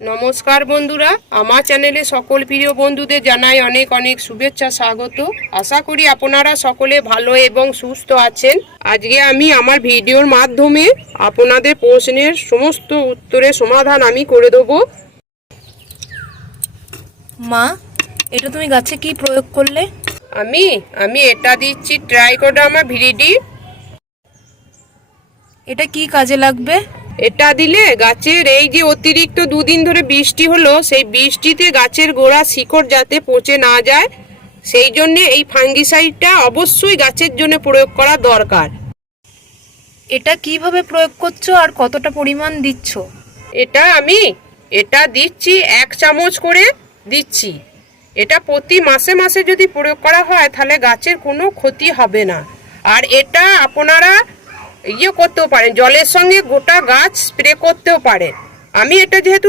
নমস্কার বন্ধুরা, আমার চ্যানেলে সকল প্রিয় বন্ধুদের জানাই অনেক অনেক শুভেচ্ছা স্বাগত। আশা করি আপনারা সকলে ভালো এবং সুস্থ আছেন। আজকে আমি আমার ভিডিওর মাধ্যমে আপনাদের প্রশ্নের সমস্ত উত্তরের সমাধান আমি করে দেবো। মা, এটা তুমি গাছে কি প্রয়োগ করলে? আমি এটা দিচ্ছি ট্রাইকোডার্মা ভিরিডি। এটা কি কাজে লাগবে? এটা দিলে গাছের এই যে অতিরিক্ত দুদিন ধরে বৃষ্টি হলো, সেই বৃষ্টিতে গাছের গোড়া শিকড় যাতে পচে না যায়, সেই জন্যে এই ফাঙ্গিসাইডটা অবশ্যই গাছের জন্য প্রয়োগ করা দরকার। এটা কিভাবে প্রয়োগ করছো আর কতটা পরিমাণ দিচ্ছ? এটা দিচ্ছি 1 চামচ করে দিচ্ছি। এটা প্রতি মাসে মাসে যদি প্রয়োগ করা হয় তাহলে গাছের কোনো ক্ষতি হবে না। আর এটা আপনারা করতেও পারেন, জলের সঙ্গে গোটা গাছ স্প্রে করতেও পারেন। আমি এটা যেহেতু